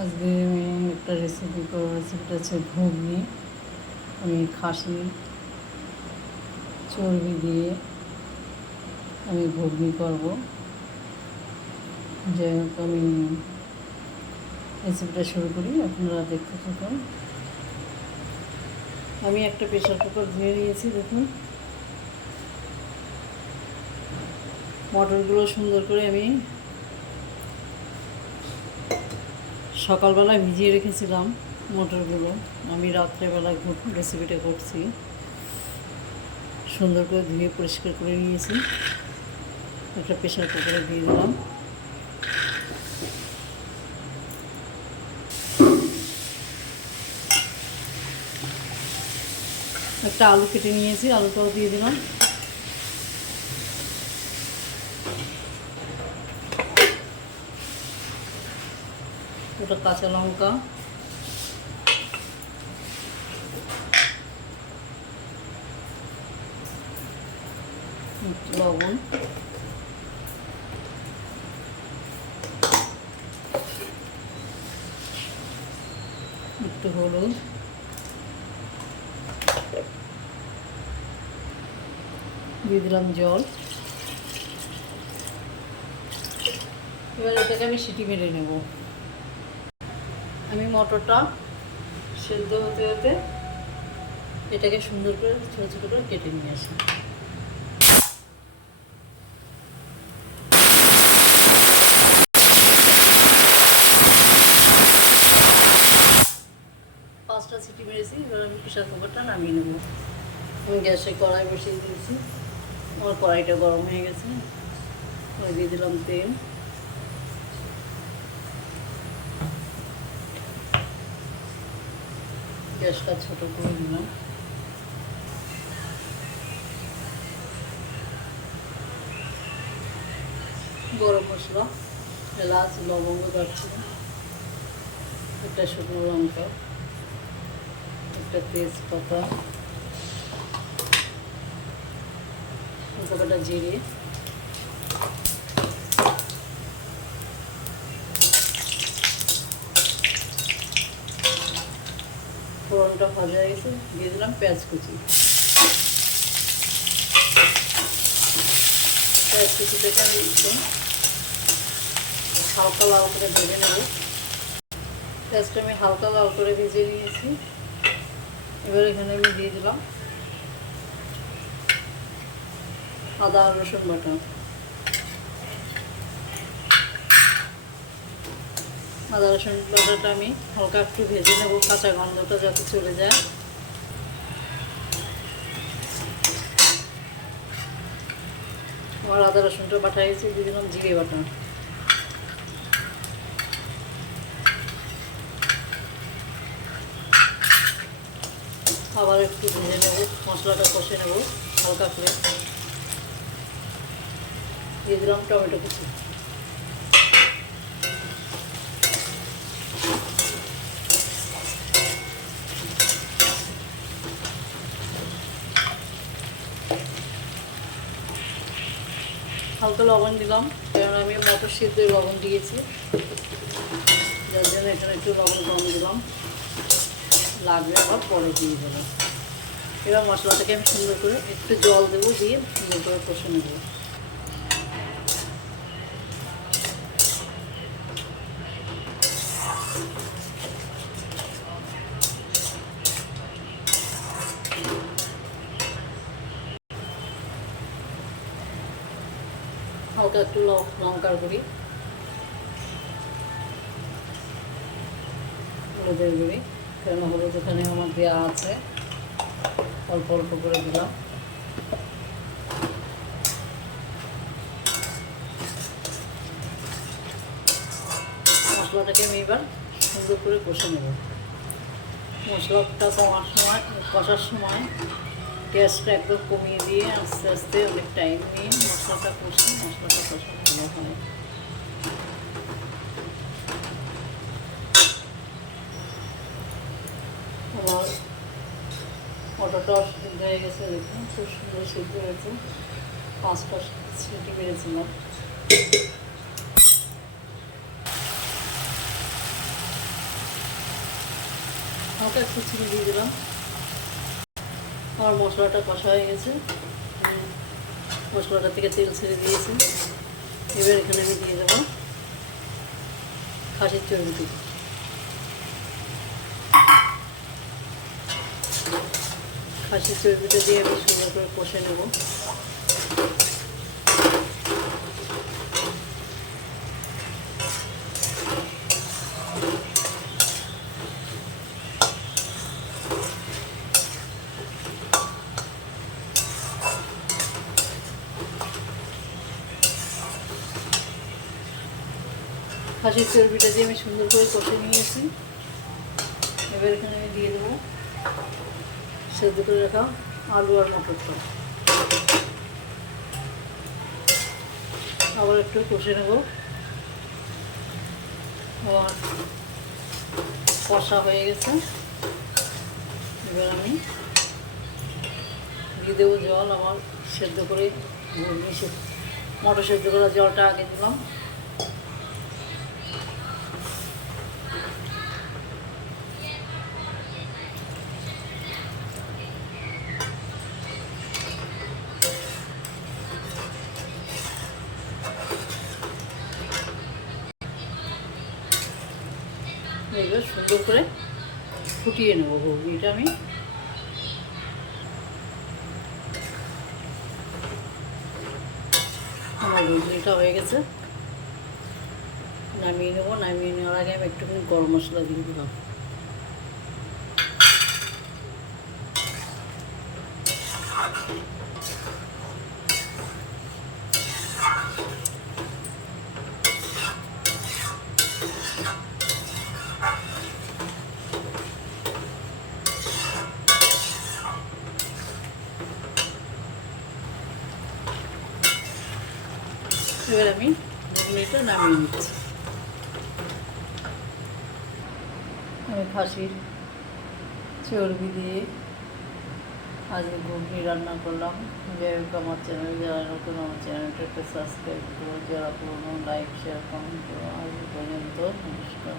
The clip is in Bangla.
আজকে আমি একটা রেসিপি করব রেসিপিটা হচ্ছে ঘুগনি। আমি খাসি, চর্বি দিয়ে আমি ঘুগনি করব। যাই হোক, আমি রেসিপিটা শুরু করি, আপনারা দেখতে থাকুন। আমি একটা প্রেশার কুকার ধুয়ে নিয়েছি, দেখুন। মটরগুলো সুন্দর করে আমি সকালবেলা ভিজিয়ে রেখেছিলাম মটরগুলো। আমি রাত্রেবেলা ঘুট- রেসিপিটা করছি। সুন্দর করে ধুয়ে পরিষ্কার করে নিয়েছি। একটা প্রেশার কুকারে দিয়ে দিলাম। একটা আলু কেটে নিয়েছি, আলুটাও দিয়ে দিলাম। ওটা কাঁচা লঙ্কা। লবণ। একটু হলুদ। দিয়ে দিলাম জল। এবার এটাকে আমি সিটি মেরে নেব। আমি মটরটা সেদ্ধ হতে হতে এটাকে সুন্দর করে ছোটো ছোটো করে কেটে নিয়ে আসি। পাঁচটা সিটি মেরেছি, এবার আমি প্রেশার কুকারটা নামিয়ে নেব। আমি গ্যাসে কড়াই বসিয়ে দিয়েছি। আমার কড়াইটা গরম হয়ে গেছে। দিয়ে দিলাম তেল। গ্যাসটা ছোট করে দিলাম। গরম মশলা, এলাচ, লবঙ্গ, দারচিনি, একটা শুকনো লঙ্কা, একটা তেজপাতা কটা জিরে ফোড়নটা ভাজা হয়ে গেছে, দিয়ে দিলাম পেঁয়াজ কুচি। পেঁয়াজ কুচি কুচিটাকে আমি হালকা লাল করে ভেজে নেব। পেঁয়াজটা আমি হালকা লাল করে ভেজে নিয়েছি। এবার এখানে আমি দিয়ে দিলাম আদা রসুন বাটা। আদা রসুন বাটাটা আমি হালকা একটু ভেজে নেব, কাঁচা গন্ধটা যাতে চলে যায়। আমার আদা রসুনটা বাটা গেছে, দিয়ে দিলাম জিরে বাটা। আবার একটু ভেজে নেব, মশলাটা কষে নেব হালকা করে। দিয়ে দিলাম টমেটো কুচি। হালকা লবণ দিলাম, কারণ আমি মটর সিদ্ধ লবণ দিয়েছি। যার জন্য এখানে একটু লবণ কম দিলাম। লাগবে আবার পরে দিয়ে দেবো। এবার মশলাটাকে আমি সুন্দর করে একটু জল দেবো দিয়ে সুন্দর করে কষে নেব। একটু লঙ্কার গুঁড়ি। হলুদের গুঁড়ি। কেন হলুদ এখানে আমার দেওয়া আছে। অল্প অল্প করে দিলাম। মশলাটাকে আমি এবার সুন্দর করে কষে নেব। মশলাটা কমার সময়, কষার সময় গ্যাসটা একদম কমিয়ে দিয়ে আস্তে আস্তে অনেক টাইম নিয়ে মশলাটা কষে মশলাটা কষা ভালো হয়। গেছে, দেখুন, খুব সুন্দর সিদ্ধ হয়েছে। পাঁচটা সিটি মেরেছিলাম হালকা একটু চিনি দিয়ে দিলাম। আমার মশলাটা কষা হয়ে গেছে। মশলাটা থেকে তেল ছেড়ে দিয়েছি। এবার এখানে আমি দিয়ে দেবো খাসির চর্বিটি খাসির চর্বিটা দিয়ে আমি সুন্দর করে কষে নেব। খাসির চর্বিটা দিয়ে আমি সুন্দর করে কষে নিয়েছি। এবার এখানে আমি দিয়ে দেবো সেদ্ধ করে রাখা আলু আর মটরটা। আবার একটু কষে নেব। আবার কষা হয়ে গেছে। এবার আমি দিয়ে দেবো জল আমার সেদ্ধ করে মটর সেদ্ধ করা জলটা আগে দিলাম। এবার সুন্দর করে ফুটিয়ে নেব ঘুগনিটা আমি আমার ঘুগনিটা হয়ে গেছে। নামিয়ে নেব, নামিয়ে নেওয়ার আগে আমি একটুখানি গরম মশলা দিয়ে দিলাম। এবার আমি ঘুগনিটা নামিয়ে নিচ্ছি। আমি খাসির চর্বি দিয়ে আজকে ঘুগনি রান্না করলাম। হোক, আমার চ্যানেল যারা নতুন, আমার চ্যানেলটাকে সাবস্ক্রাইব করো, যারা পুরনো লাইক শেয়ার কমেন্ট করো। আজ পর্যন্ত, নমস্কার।